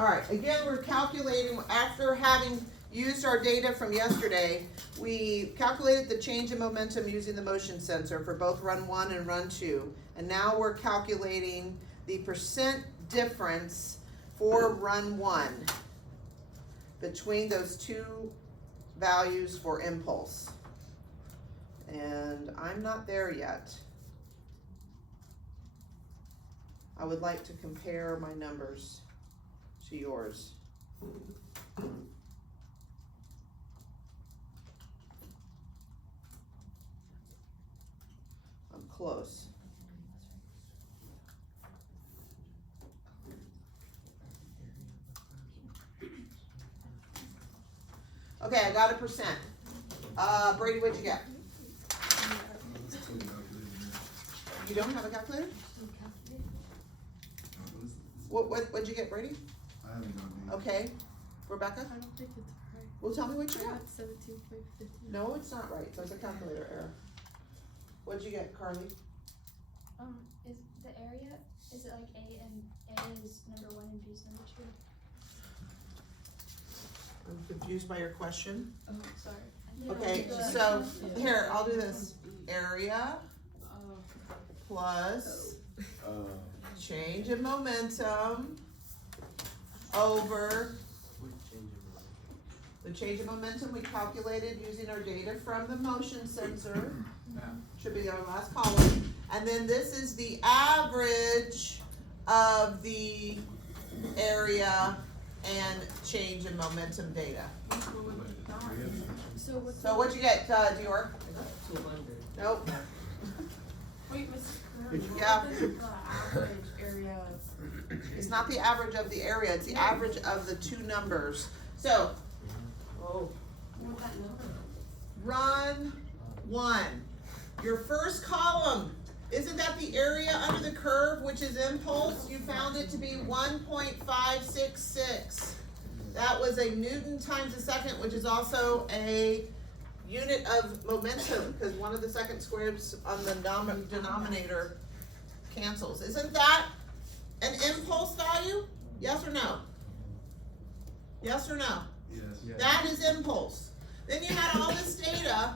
All right, again, we're calculating, after having used our data from yesterday, we calculated the change in momentum using the motion sensor for both run 1 and run 2. And now we're calculating the percent difference for run 1 between those two values for impulse. And I'm not there yet. I would like to compare my numbers to yours. I'm close. Okay, I got a percent. Brady, what'd you get? You don't have a calculator? What'd you get, Brady? I haven't done these. Okay. Rebecca? I don't think it's right. Well, tell me what you I got. got 17.15. No, it's not right. There's a calculator error. What'd you get, Carly? Is the area, is it like A and A is number 1 and B is number 2? I'm confused by your question. Oh, sorry. Okay, Yeah. so here, I'll do this. Area plus change in momentum over the change in momentum we calculated using our data from the motion sensor. Should be our last column. And then this is the average of the area and change in momentum data. So what's So what'd you get, Dior? 200. Nope. Wait, Mrs. Yeah. What is the average area? It's not the average of the area, it's the average of the two numbers. So, What that number? run 1. Your first column, isn't that the area under the curve, which is impulse? You found it to be 1.566. That was a Newton times a second, which is also a unit of momentum, because one of the second squares on the denominator cancels. Isn't that an impulse value? Yes or no? Yes or no? Yes. That is impulse. Then you had all this data,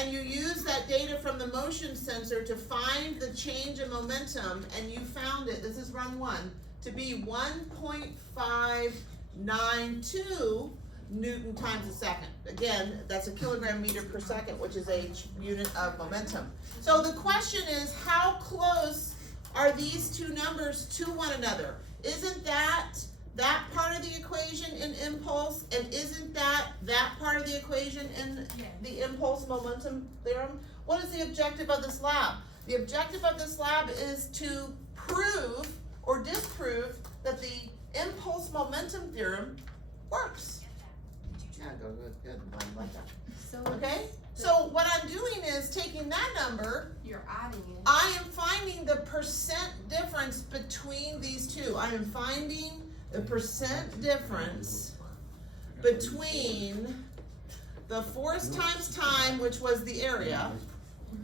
and you used that data from the motion sensor to find the change in momentum, and you found it, this is run 1, to be 1.592 Newton times a second. Again, that's a kilogram meter per second, which is a unit of momentum. So the question is, how close are these two numbers to one another? Isn't that part of the equation in impulse, and isn't that part of the equation in the impulse momentum theorem? What is the objective of this lab? The objective of this lab is to prove or disprove that the impulse momentum theorem works. Yeah, good. I like that. So Okay? So what I'm doing is taking that number, you're adding it. I am finding the percent difference between these two. I am finding the percent difference between the force times time, which was the area,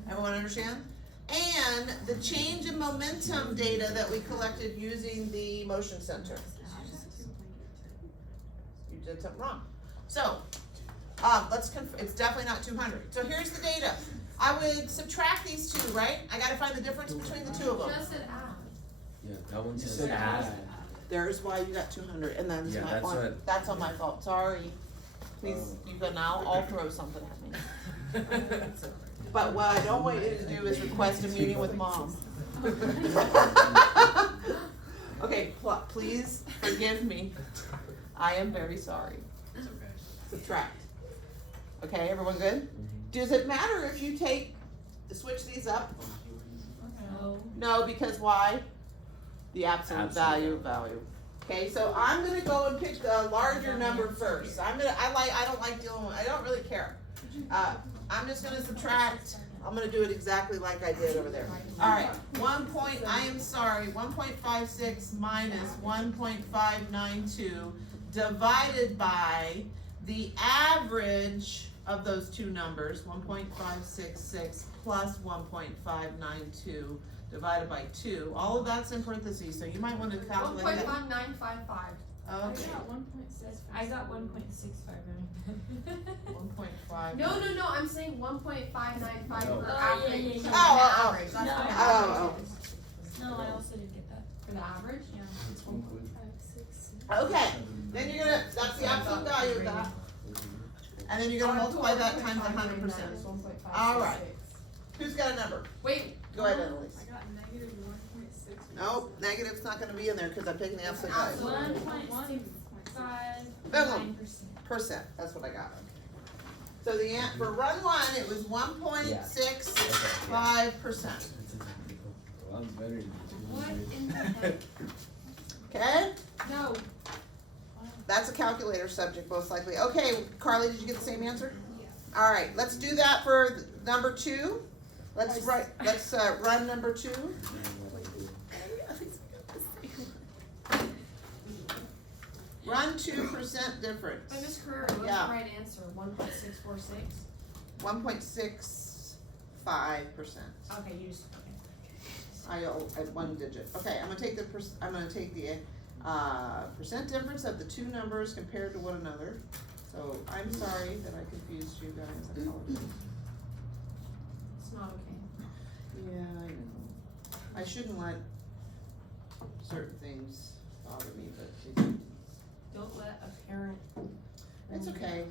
everyone understand? And the change in momentum data that we collected using the motion sensor. You did something wrong. So, it's definitely not 200. So here's the data. I would subtract these two, right? I gotta find the difference between the two of them. Just an add. Yeah, that one Just says said add. There's why you got 200, and then Yeah, that's that's on my fault, sorry. Please, you can now all throw something at me. But what I don't want you to do is request a meeting with mom. Okay, please forgive me. I am very sorry. It's okay. Subtract. Okay, everyone good? Does it matter if you switch these up? No. No, because why? The absolute value. Okay, so I'm gonna go and pick the larger number first. I don't like dealing with, I don't really care. I'm just gonna subtract. I'm gonna do it exactly like I did over there. Alright, 1.56 minus 1.592 divided by the average of those two numbers, 1.566 plus 1.592 divided by 2. All of that's in parentheses, so you might want to calculate that. 1.5955. Okay, got 1.6. I got 1.65. 1.5. No, I'm saying 1.595 No. for Oh, average. yeah. For Oh, average. That's No. what I Oh, have. No, I also didn't get that. For the average? Yeah. It's 1.5. Okay, then you're gonna, that's the absolute value of that, and then you're gonna multiply that times 100%. All right. Who's got a number? Wait. Go ahead, Annalise. I got negative 1.6. Nope, negative's not gonna be in there, cause I'm taking the absolute value. 1.65%. That's what I got. So for run one, it was 1.65%. Well, I'm better than you. What in the heck? Okay, No. that's a calculator subject most likely. Okay, Carly, did you get the same answer? All right, let's do that for number two. Let's run number two. Run 2% difference. But Ms. Carrera, what's Yeah. the right answer? 1.646? 1.65%. Okay, you just, okay. I at one digit. Okay, I'm gonna take the percent difference of the two numbers compared to one another. So I'm sorry that I confused you guys. I apologize. It's not okay. Yeah, I know. I shouldn't let certain things bother me, but they do. Don't let a parent. It's okay.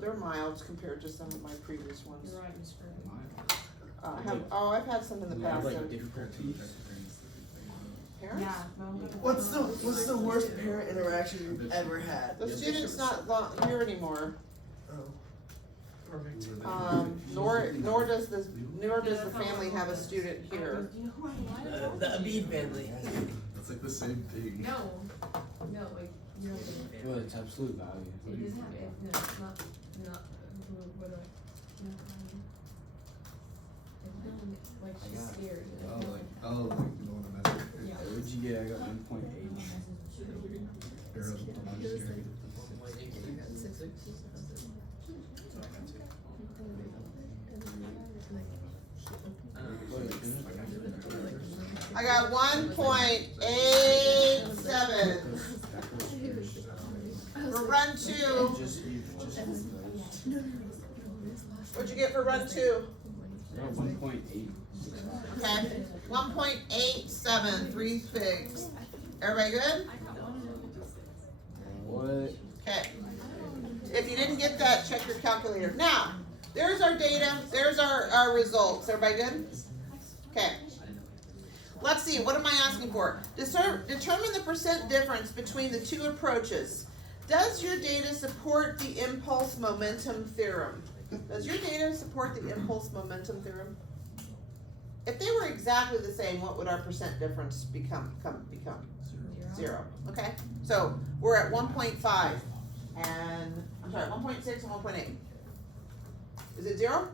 They're mild compared to some of my previous ones. You're right, Ms. Carrera. I've had some in the I have past. like that- difficulties. Parents? Yeah. no, What's the worst parent interaction you've ever had? The student's not here anymore. Oh, perfect. Nor does the family have a student here. Do you know who I am? The Abid family. That's like the same thing. No, like, you don't get it. Well, it's absolute value. It doesn't have, no, it's not, what do I, no, like, she's scared. Oh, like, you don't wanna mess with her. Yeah. What'd you get? I got 1.8. Arrows with the monster. I got 1.87 for run two. What'd you get for run two? I got 1.8. Okay, 1.87, 3 figs. Everybody good? What? Okay. If you didn't get that, check your calculator. Now, there's our data, there's our results. Everybody good? Okay. Let's see, what am I asking for? Determine the percent difference between the two approaches. Does your data support the impulse momentum theorem? Does your data support the impulse momentum theorem? If they were exactly the same, what would our percent difference become? Zero. Okay, so we're at 1.5 and, I'm sorry, 1.6 and 1.8. Is it 0?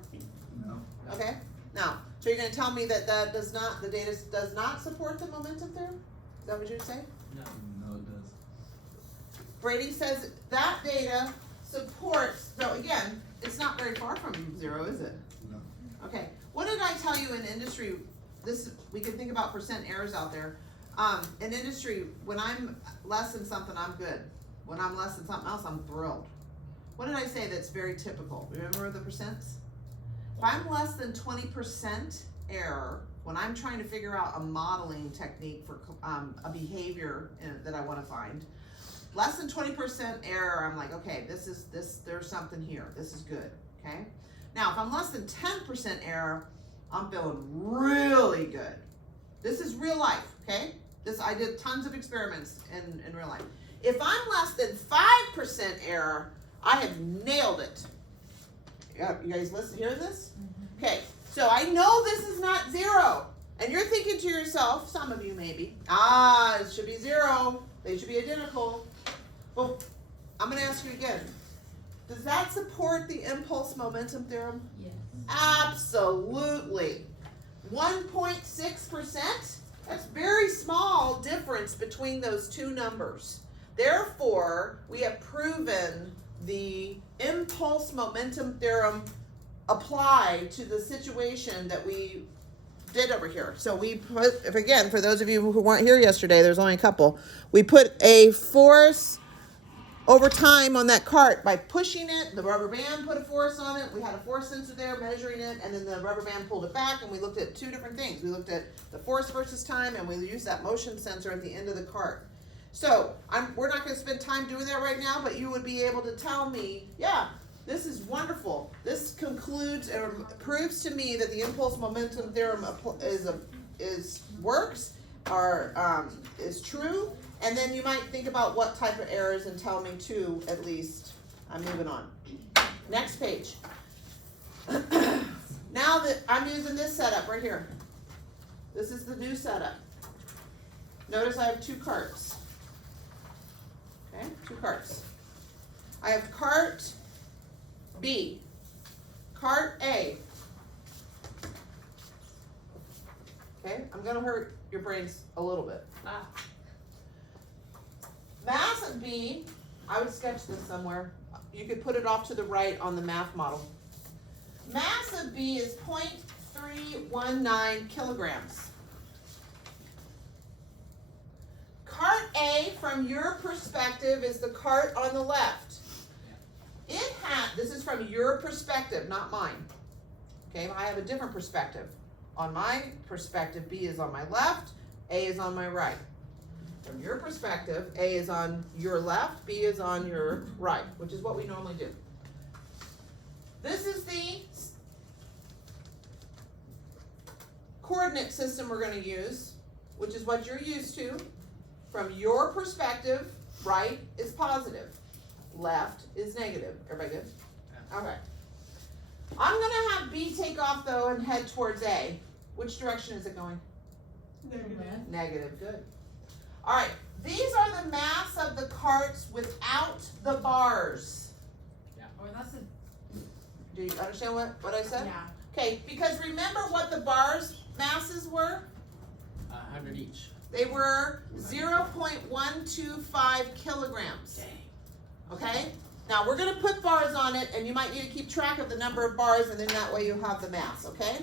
No. Okay, now, so you're gonna tell me that the data does not support the momentum theorem? Is that what you're saying? No, it does. Brady says that data supports, so again, it's not very far from 0, is it? No. Okay, what did I tell you in industry? We can think about percent errors out there. In industry, when I'm less than something, I'm good. When I'm less than something else, I'm thrilled. What did I say that's very typical? Remember the percents? If I'm less than 20% error, when I'm trying to figure out a modeling technique for a behavior that I wanna find, less than 20% error, I'm like, okay, there's something here, this is good, okay? Now, if I'm less than 10% error, I'm feeling really good. This is real life, okay? I did tons of experiments in real life. If I'm less than 5% error, I have nailed it. Yeah, you guys hear this? Okay, so I know this is not 0. And you're thinking to yourself, some of you maybe, it should be 0. They should be identical. Well, I'm gonna ask you again. Does that support the impulse momentum theorem? Yes. Absolutely. 1.6%? That's very small difference between those two numbers. Therefore, we have proven the impulse momentum theorem applied to the situation that we did over here. So we put, if again, for those of you who weren't here yesterday, there's only a couple, we put a force over time on that cart by pushing it. The rubber band put a force on it. We had a force sensor there measuring it, and then the rubber band pulled it back, and we looked at two different things. We looked at the force versus time, and we used that motion sensor at the end of the cart. So we're not going to spend time doing that right now, but you would be able to tell me, yeah, this is wonderful. This concludes or proves to me that the impulse momentum theorem works or is true. And then you might think about what type of errors and tell me two at least. I'm moving on. Next page. Now that I'm using this setup right here. This is the new setup. Notice I have two carts. Okay, two carts. I have cart B, cart A. Okay, I'm gonna hurt your brains a little bit. Mass of B, I would sketch this somewhere. You could put it off to the right on the math model. Mass of B is 0.319 kilograms. Cart A, from your perspective, is the cart on the left. This is from your perspective, not mine. Okay, I have a different perspective. On my perspective, B is on my left, A is on my right. From your perspective, A is on your left, B is on your right, which is what we normally do. This is the coordinate system we're going to use, which is what you're used to. From your perspective, right is positive, left is negative. Everybody good? Okay. I'm going to have B take off though and head towards A. Which direction is it going? Negative. Negative, good. All right, these are the mass of the carts without the bars. Or that's a, Do you understand what I said? yeah. Okay, because remember what the bars masses were? 100 each. They were 0.125 kilograms. Okay? Now we're going to put bars on it, and you might need to keep track of the number of bars, and then that way you have the mass, okay?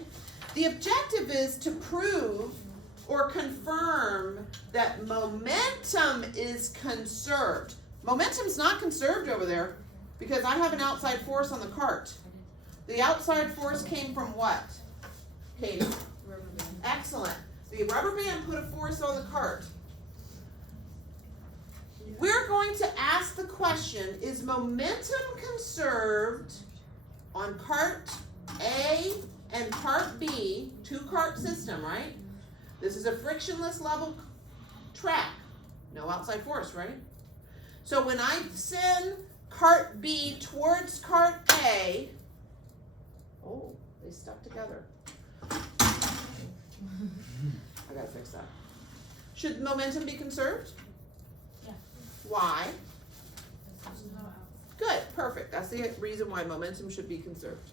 The objective is to prove or confirm that momentum is conserved. Momentum's not conserved over there because I have an outside force on the cart. The outside force came from what? Katie? Rubber band. Excellent. The rubber band put a force on the cart. We're going to ask the question, is momentum conserved on cart A and cart B, two-cart system, right? This is a frictionless level track. No outside force, right? So when I send cart B towards cart A, oh, they stuck together. I gotta fix that. Should momentum be conserved? Yeah. Why? Good, perfect. That's the reason why momentum should be conserved.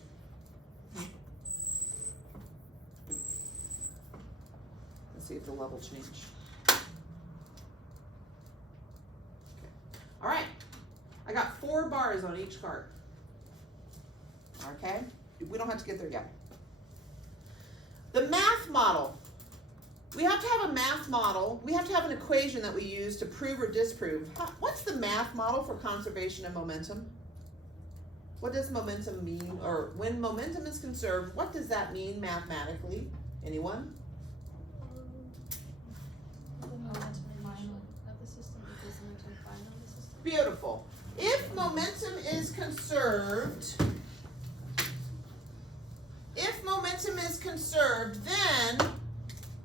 Let's see if the level changed. Okay. All right, I got 4 bars on each cart. Okay, we don't have to get there yet. The math model. We have to have a math model. We have to have an equation that we use to prove or disprove. What's the math model for conservation of momentum? What does momentum mean? Or when momentum is conserved, what does that mean mathematically? Anyone? The momentum final of the system equals the momentum final of the system. Beautiful. If momentum is conserved, then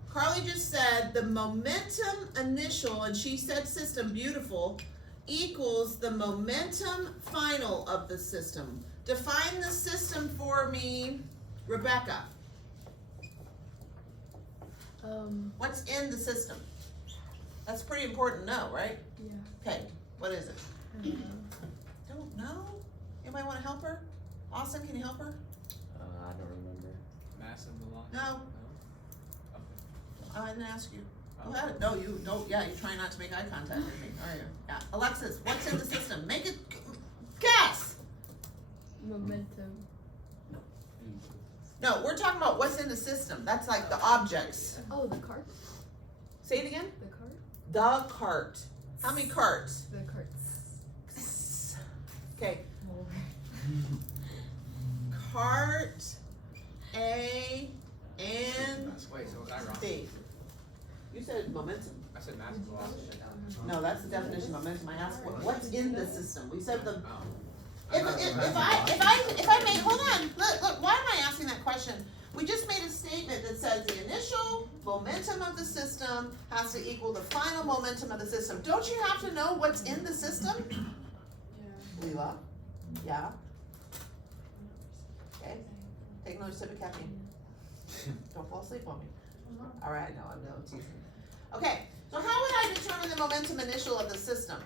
Carly just said the momentum initial, and she said system, beautiful, equals the momentum final of the system. Define the system for me, Rebecca. What's in the system? That's pretty important to know, right? Yeah. Okay, what is it? I don't know. Don't know? Anybody want to help her? Austin, can you help her? I don't remember. Mass of the line? No, Okay. I didn't ask you. Go ahead. No, you don't. Yeah, you're trying not to make eye contact with me, are you? Yeah. Alexis, what's in the system? Make it. Guess. Momentum. No, we're talking about what's in the system. That's like the objects. Oh, the cart? Say it again. The cart? The cart. How many carts? The carts. Okay. Cart A and Wait, so was I wrong? B. You said momentum. I said massive velocity. No, that's the definition of momentum. I asked what's in the system. We said the. Oh. If I may, hold on, look, why am I asking that question? We just made a statement that says the initial momentum of the system has to equal the final momentum of the system. Don't you have to know what's in the system? Yeah. Leela? Yeah? Okay, take another sip of caffeine. Don't fall asleep on me. Alright, no, I'm no teasing. Okay, so how would I determine the momentum initial of the system?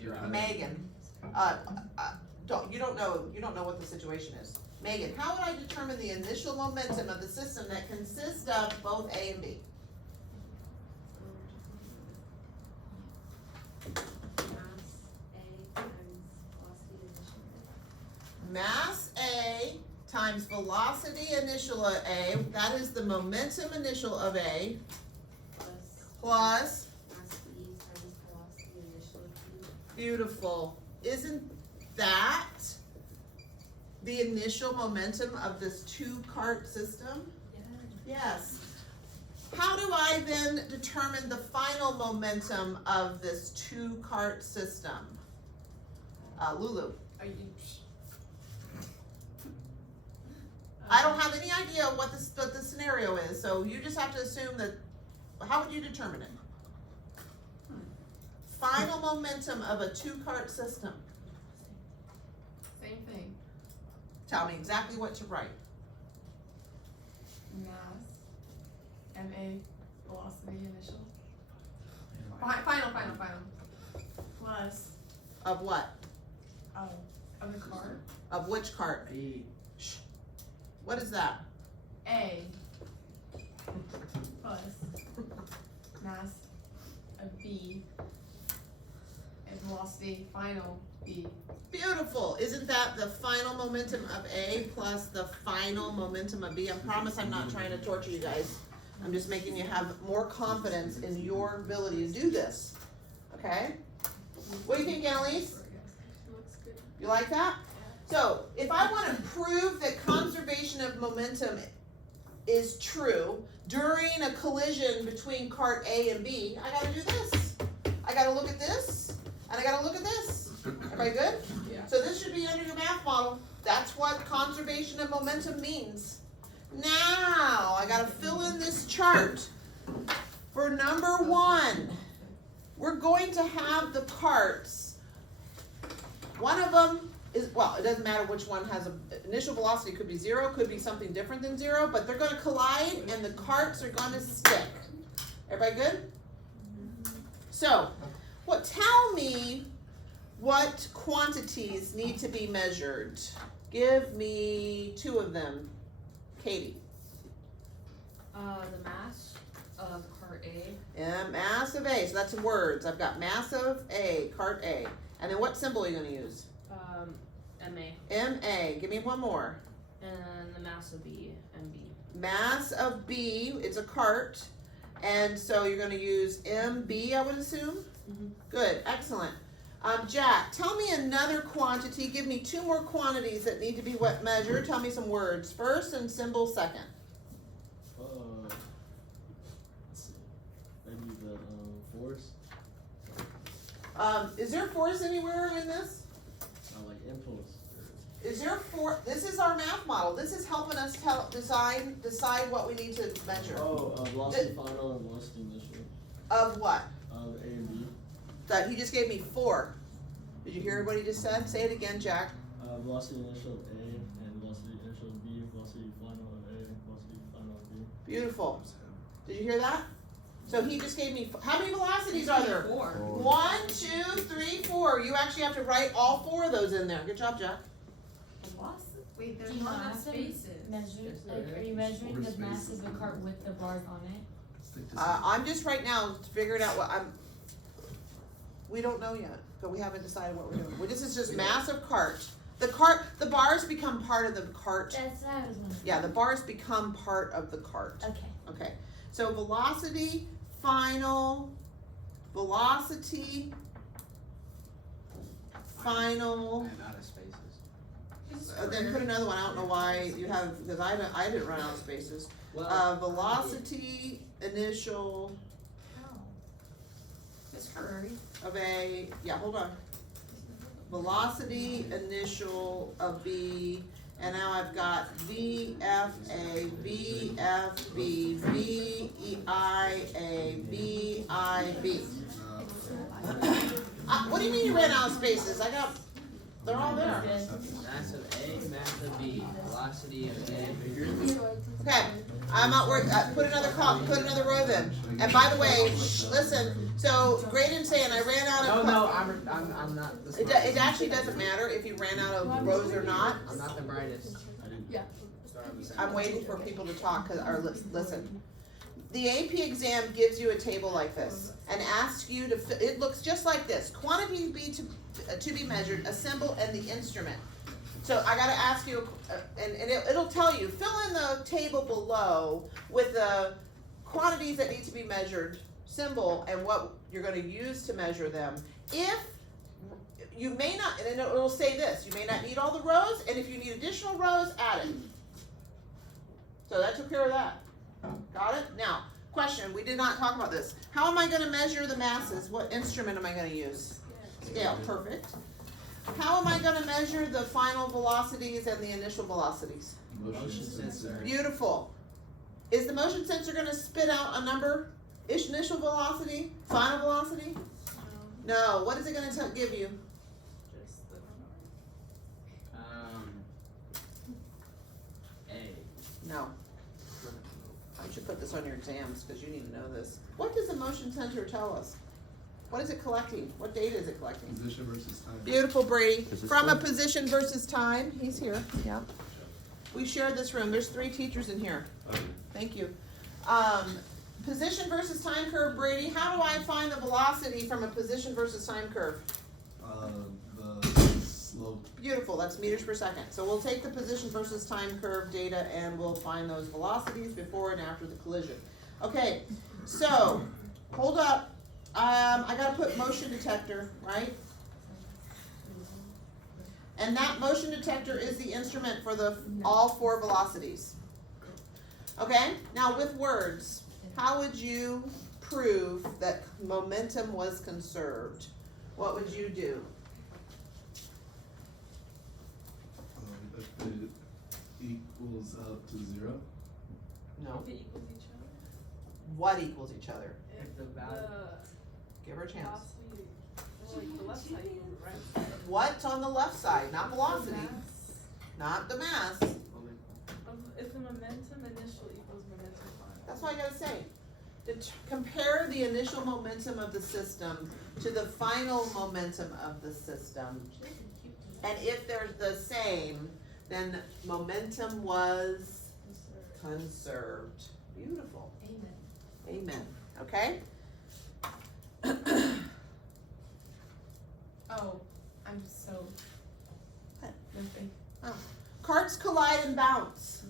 Zero. Megan, you don't know what the situation is. Megan, how would I determine the initial momentum of the system that consists of both A and B? Mass A times velocity initial of A, that is the momentum initial of A, plus, beautiful, isn't that the initial momentum of this two-cart system? Yes. How do I then determine the final momentum of this two-cart system? Lulu? I don't have any idea what the scenario is, so you just have to assume that, how would you determine it? Final momentum of a two-cart system. Same thing. Tell me exactly what to write. Mass. MA. Velocity initial. Final. Plus. Of what? Of the cart. Of which cart? B. Shh. What is that? A. Plus. Mass. Of B. And velocity final B. Beautiful. Isn't that the final momentum of A plus the final momentum of B? I promise I'm not trying to torture you guys. I'm just making you have more confidence in your ability to do this. Okay? What do you think, Annalise? Looks good. You like that? So, if I want to prove that conservation of momentum is true during a collision between cart A and B, I gotta do this. I gotta look at this, and I gotta look at this. Everybody good? Yeah. So this should be under your math model. That's what conservation of momentum means. Now, I gotta fill in this chart. For number one, we're going to have the carts. One of them is, well, it doesn't matter which one has a initial velocity, could be zero, could be something different than zero, but they're gonna collide and the carts are gonna stick. Everybody good? So, tell me what quantities need to be measured. Give me two of them. Katie. The mass of cart A. Yeah, mass of A, so that's in words. I've got mass of A, cart A. And then what symbol are you gonna use? MA. MA, give me one more. And the mass of B, MB. Mass of B, it's a cart, and so you're gonna use MB, I would assume? Mhm. Good, excellent. Jack, tell me another quantity, give me two more quantities that need to be measured. Tell me some words first and symbol second. Let's see. Maybe the force. Is there force anywhere in this? Like impulse. Is there this is our math model. This is helping us decide what we need to measure. Velocity final and velocity initial. Of what? Of A and B. That he just gave me 4. Did you hear what he just said? Say it again, Jack. Velocity initial of A and velocity initial of B. Velocity final of A and velocity final of B. Beautiful. Did you hear that? So he just gave me, how many velocities are there? 4. 1, 2, 3, 4. You actually have to write all 4 of those in there. Good job, Jack. Wait, there's Do you not enough have to spaces. measure, like, are you measuring the mass of the cart with the bars on it? I'm just right now figuring out we don't know yet, but we haven't decided what we're doing. This is just mass of cart. the bars become part of the cart. That's what I was wondering. Yeah, the bars become part of the cart. Okay. Okay, so velocity, final, velocity, final, And out of spaces. then put another one, I don't know why you have, because I didn't run out of spaces. Well, Velocity, initial Oh. Miss Curry. of a, yeah, hold on. Velocity, initial of B, and now I've got V, F, A, B, F, B, V, E, I, A, B, I, B. What do you mean you ran out of spaces? They're all there. mass of A, mass of B, velocity of A. Okay, I'm not worried, put another row then. And by the way, listen, so Graydon's saying I ran out of. No, I'm not the It smartest. actually doesn't matter if you ran out of rows or not. I'm not the brightest. I'm waiting for people to talk, listen. The AP exam gives you a table like this and asks you to, it looks just like this. Quantity to be measured, a symbol, and the instrument. So I gotta ask you, and it'll tell you, fill in the table below with the quantities that need to be measured, symbol, and what you're gonna use to measure them. If you may not, and then it'll say this, you may not need all the rows, and if you need additional rows, add it. So that took care of that. Got it? Now, question, we did not talk about this. How am I gonna measure the masses? What instrument am I gonna use? Scale, perfect. How am I gonna measure the final velocities and the initial velocities? Motion sensor. Beautiful. Is the motion sensor gonna spit out a number? Initial velocity, final velocity? No, what is it gonna give you? Just the A. No. I should put this on your exams, cause you need to know this. What does the motion sensor tell us? What is it collecting? What data is it collecting? Position versus time. Beautiful, Brady. Is this From a one? position versus time, he's here, yeah. We shared this room, there's 3 teachers in here, Okay. thank you. Position versus time curve, Brady, how do I find the velocity from a position versus time curve? The slope. Beautiful, that's meters per second. So we'll take the position versus time curve data and we'll find those velocities before and after the collision. Okay, so, hold up. I gotta put motion detector, right? And that motion detector is the instrument for all 4 velocities. Okay, now with words, how would you prove that momentum was conserved? What would you do? If it equals out to 0. No. If it equals each other. What equals each other? If the value. Give her a chance. Velocity, well, like the left side equals the right side. What's on the left side? Not velocity, Mass not the mass. of, if the momentum initial equals momentum final. That's what I gotta say. Compare the initial momentum of the system to the final momentum of the system. And if they're the same, then momentum was conserved. Beautiful. Amen. Amen. Okay? Oh, I'm so. What? Nothing. Carts collide and bounce.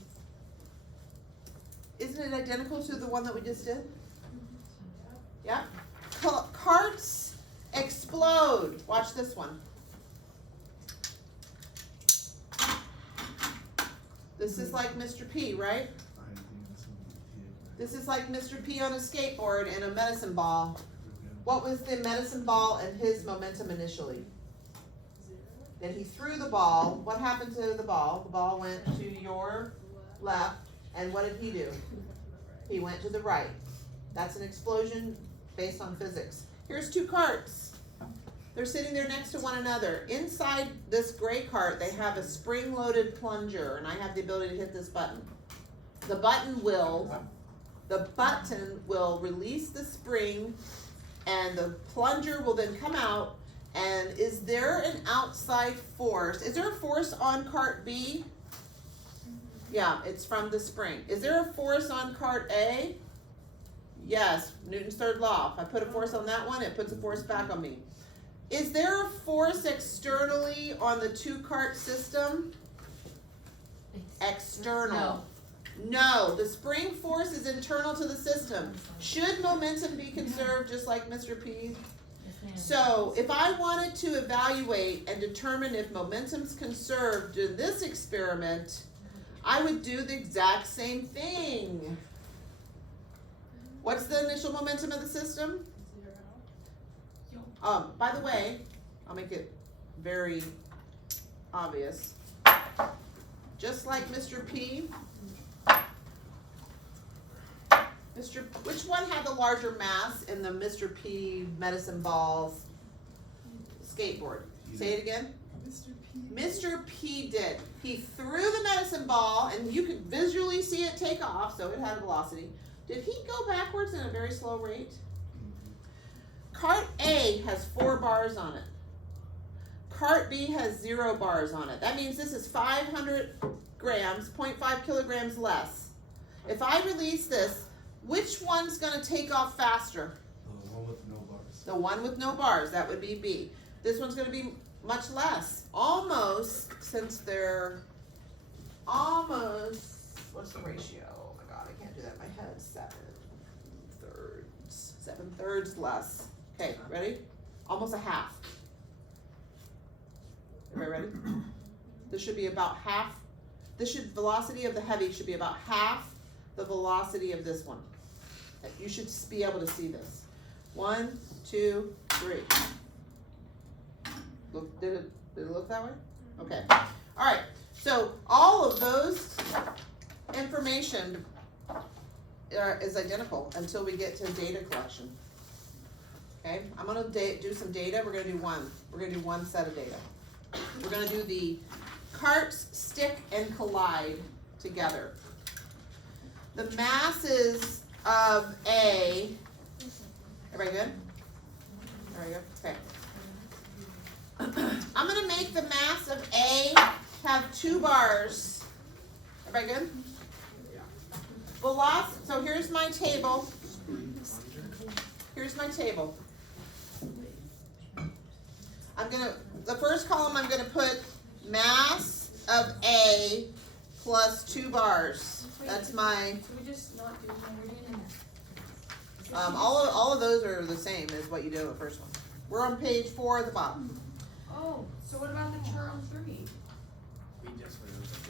Isn't it identical to the one that we just did? Yeah. Carts explode. Watch this one. This is like Mr. P, right? I think that's what This is like Mr. P on a skateboard and a medicine ball. What was the medicine ball and his momentum initially? Then he threw the ball. What happened to the ball? The ball went to your left. And what did he do? He went to the right. That's an explosion based on physics. Here's 2 carts. They're sitting there next to one another. Inside this gray cart, they have a spring-loaded plunger, and I have the ability to hit this button. The button will release the spring, and the plunger will then come out. And is there an outside force? Is there a force on cart B? Yeah, it's from the spring. Is there a force on cart A? Yes, Newton's 3rd law. If I put a force on that one, it puts a force back on me. Is there a force externally on the two-cart system? External. No, the spring force is internal to the system. Should momentum be conserved just like Mr. P? Yes, ma'am. So if I wanted to evaluate and determine if momentum's conserved in this experiment, I would do the exact same thing. What's the initial momentum of the system? By the way, I'll make it very obvious. Just like Mr. P. Which one had the larger mass in the Mr. P medicine balls skateboard? Say it again. Mr. P did. He threw the medicine ball, and you could visually see it take off, so it had a velocity. Did he go backwards in a very slow rate? Cart A has 4 bars on it. Cart B has 0 bars on it. That means this is 500 grams, 0.5 kilograms less. If I release this, which one's gonna take off faster? The one with no bars. The one with no bars, that would be B. This one's gonna be much less. Almost, since they're almost, what's the ratio? Oh my God, I can't do that in my head. 7/3 less. Okay, ready? Almost a half. Everybody ready? This should be about half. Velocity of the heavy should be about half the velocity of this one. You should be able to see this. 1, 2, 3. Look, did it look that way? Okay. All right. So all of those information is identical until we get to data collection. Okay. I'm gonna do some data. We're gonna do one. We're gonna do one set of data. We're gonna do the carts stick and collide together. The masses of A. Everybody good? Everybody good? Okay. I'm gonna make the mass of A have 2 bars. Everybody good? Velocity. So here's my table. Here's my table. The first column I'm gonna put mass of A plus 2 bars. That's my. Should we just not do what we're doing in that? All of those are the same as what you did with the first one. We're on page 4 at the bottom. Oh, so what about the chart on 3?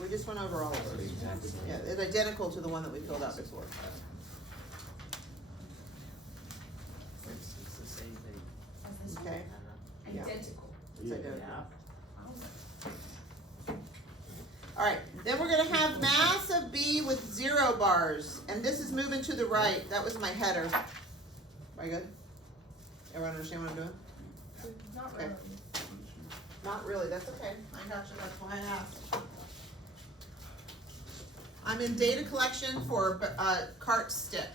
We just went over all of those. Yeah, it's identical to the one that we filled out before. It's the same thing. Okay. Yeah. Identical. It's identical. All right, then we're gonna have mass of B with 0 bars, and this is moving to the right. That was my header. Are you good? Everyone understand what I'm doing? Not Okay. really. Not really, that's okay. I got you, that's why I asked. I'm in data collection for cart stick.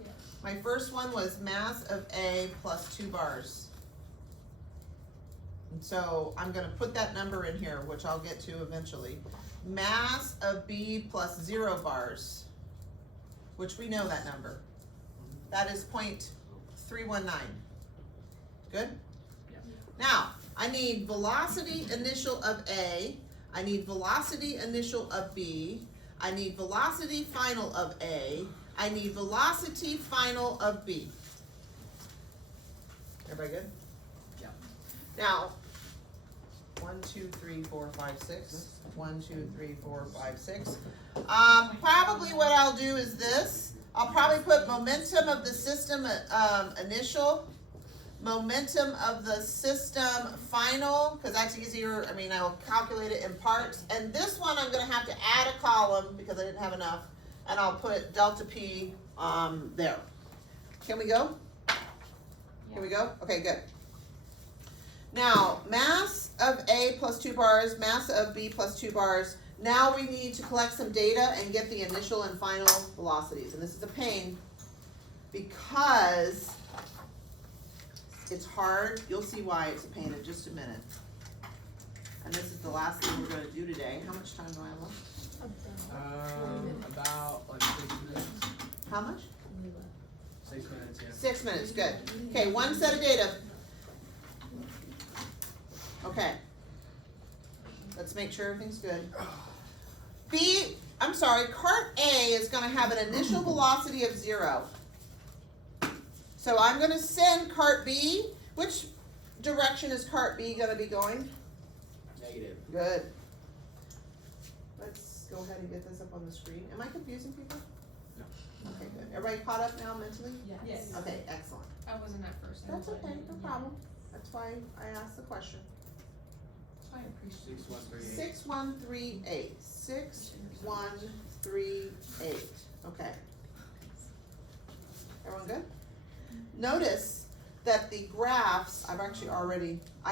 Yeah. My first one was mass of A plus 2 bars. And so I'm gonna put that number in here, which I'll get to eventually. Mass of B plus 0 bars, which we know that number. That is 0.319. Good? Yeah. Now, I need velocity initial of A, I need velocity initial of B, I need velocity final of A, I need velocity final of B. Everybody good? Yeah. Now, 1, 2, 3, 4, 5, 6. 1, 2, 3, 4, 5, 6. Probably what I'll do is this. I'll probably put momentum of the system initial, momentum of the system final, because that's easier. I mean, I'll calculate it in parts. And this one I'm going to have to add a column because I didn't have enough, and I'll put delta P there. Can we go? Can we go? Okay, good. Now, mass of A plus 2 bars, mass of B plus 2 bars. Now we need to collect some data and get the initial and final velocities. And this is a pain because it's hard. You'll see why it's a pain in just a minute. And this is the last thing we're going to do today. How much time do I have left? About like 6 minutes. How much? 6 minutes, yeah. 6 minutes, good. Okay, one set of data. Okay. Let's make sure everything's good. Cart A is gonna have an initial velocity of 0. So I'm gonna send cart B. Which direction is cart B gonna be going? Negative. Good. Let's go ahead and get this up on the screen. Am I confusing people? No. Okay, good. Everybody caught up now mentally? Yes. Okay, excellent. I wasn't at first. I That's was okay, like, no yeah. problem. That's why I asked the question. I appreciate 6138. 6138. 6138. Okay. Everyone good? Notice that the graphs, I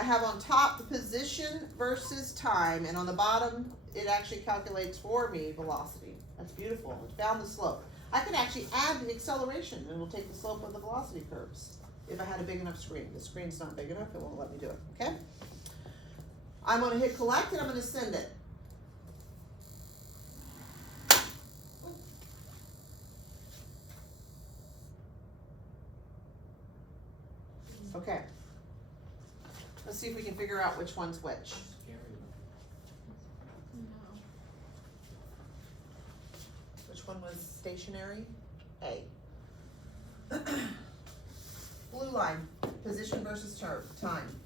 have on top the position versus time, and on the bottom, it actually calculates for me velocity. That's beautiful. It found the slope. I could actually add the acceleration, and it'll take the slope of the velocity curves if I had a big enough screen. The screen's not big enough, it won't let me do it, okay? I'm gonna hit collect and I'm gonna send it. Okay. Let's see if we can figure out which one's which. Scary. Which one was stationary? A. Blue line, position versus time.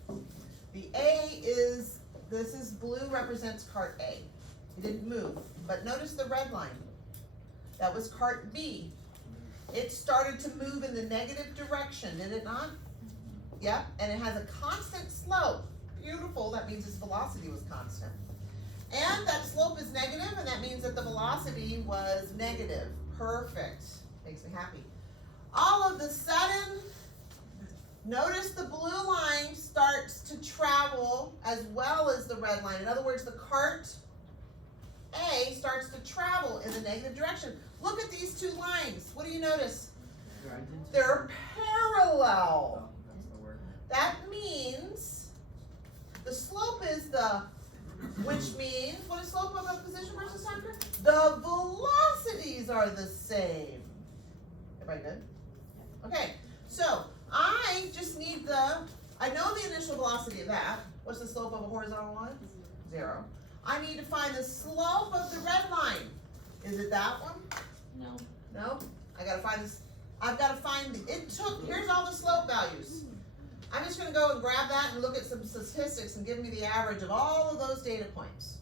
The A is, this is blue represents cart A. It didn't move, but notice the red line. That was cart B. It started to move in the negative direction, did it not? Yep, and it has a constant slope. Beautiful, that means its velocity was constant. And that slope is negative, and that means that the velocity was negative. Perfect, makes me happy. All of a sudden, notice the blue line starts to travel as well as the red line. In other words, the cart A starts to travel in the negative direction. Look at these two lines. What do you notice? They're parallel. That means the slope is which means, what is slope of a position versus time curve? The velocities are the same. Everybody good? Okay, so I just need I know the initial velocity of that. What's the slope of a horizontal line? 0. I need to find the slope of the red line. Is it that one? No. No? I gotta find this. I've gotta find, here's all the slope values. I'm just gonna go and grab that and look at some statistics and give me the average of all of those data points.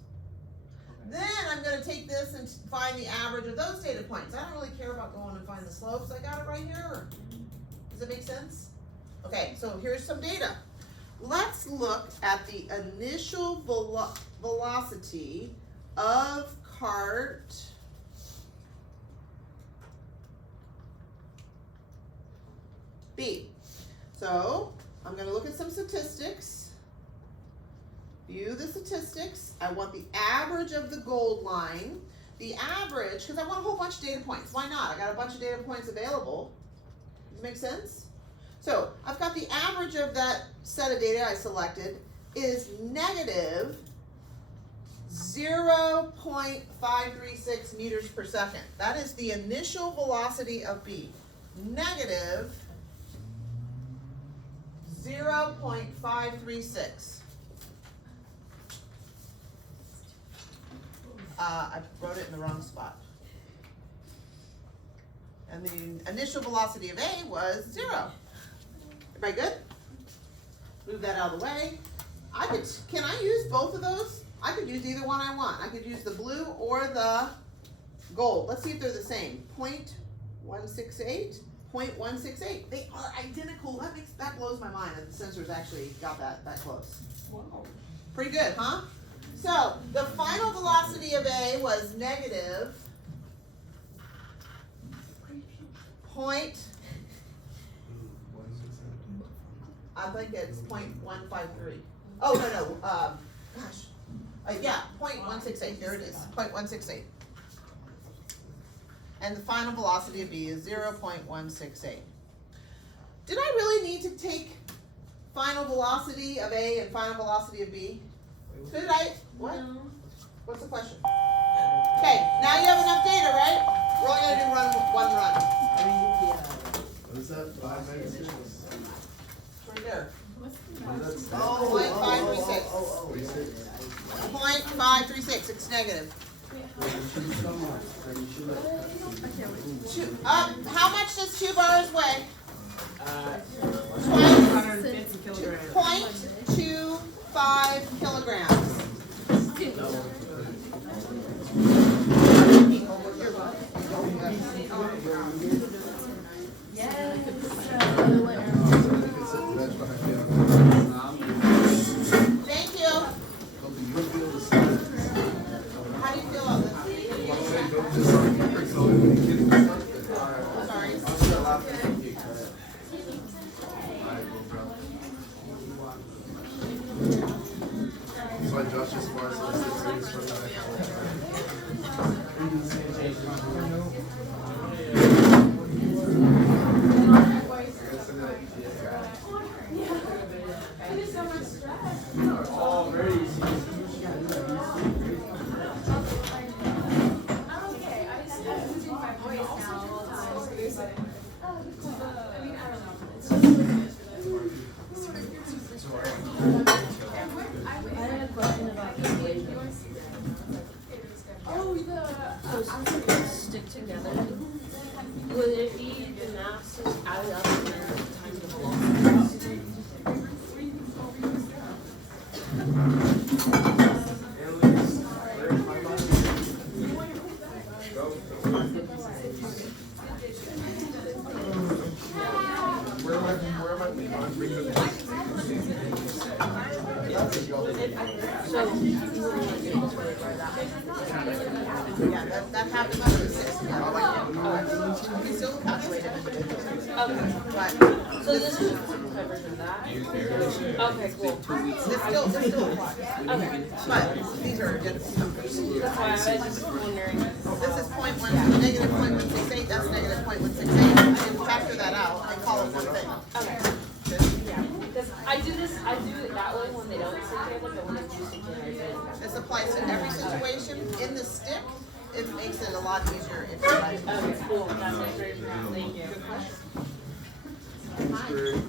Then I'm gonna take this and find the average of those data points. I don't really care about going and find the slopes. I got it right here. Does it make sense? Okay, so here's some data. Let's look at the initial velocity of cart B. So I'm gonna look at some statistics. View the statistics. I want the average of the gold line. The average, because I want a whole bunch of data points. Why not? I got a bunch of data points available. Does it make sense? So I've got the average of that set of data I selected is negative 0.536 meters per second. That is the initial velocity of B. Negative 0.536. I wrote it in the wrong spot. And the initial velocity of A was 0. Everybody good? Move that out of the way. Can I use both of those? I could use either one I want. I could use the blue or the gold. Let's see if they're the same. 0.168, 0.168. They are identical. That blows my mind that the sensors actually got that close. Wow. Pretty good, huh? So the final velocity of A was negative I think it's 0.153. Oh, no, yeah, 0.168, there it is, 0.168. And the final velocity of B is 0.168. Did I really need to take final velocity of A and final velocity of B? Could I, what? No. What's the question? Okay, now you have enough data, right? We're only gonna do one run. What is that? 596? Right there. That's Oh, 0.536. How much does 2 bars weigh? 150 kilograms. 0.25 kilograms. Thank you. How do you feel about this? Sorry. So Josh is far so it's from Stick together. Would it be the mass is added up and then times the velocity? Yeah, that happens for the 6. We still calculate it individually. Okay. But So this is covered in that? Okay, cool. it still applies. Okay. But these are identical numbers. That's why I was just wondering. This is negative 0.168, that's negative 0.168. I didn't factor that out, I call it one thing. Okay. Yeah. Because I do it that way when they don't stick together, but when they do stick together, I do it. This applies to every situation. In the stick, it makes it a lot easier if you write it. Okay, cool. That's my great round. Thank you. Hi,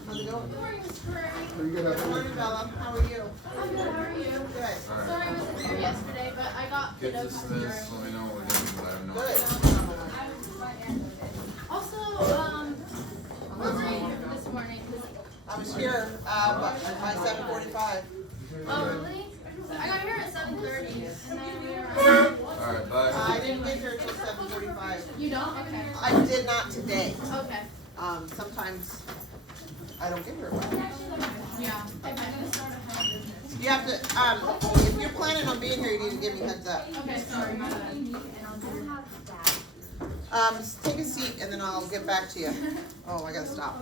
how's it going? Good morning, Bella, how are you? I'm good, how are you? Good. Sorry I wasn't here yesterday, but I got Get the this, notes let through. me know what we're doing, but I have no Good. Also, wasn't here this morning, 'cause I was here, by 7:45. oh really? I got here at 7:30, and then we were. Alright, bye. I didn't get here till 7:45. You don't? Okay. I did not today. Okay. Sometimes I don't get here. Yeah. Okay. You have to, if you're planning on being here, you need to give me heads up. Okay, sorry, my bad. Take a seat and then I'll get back to you. Oh, I gotta stop.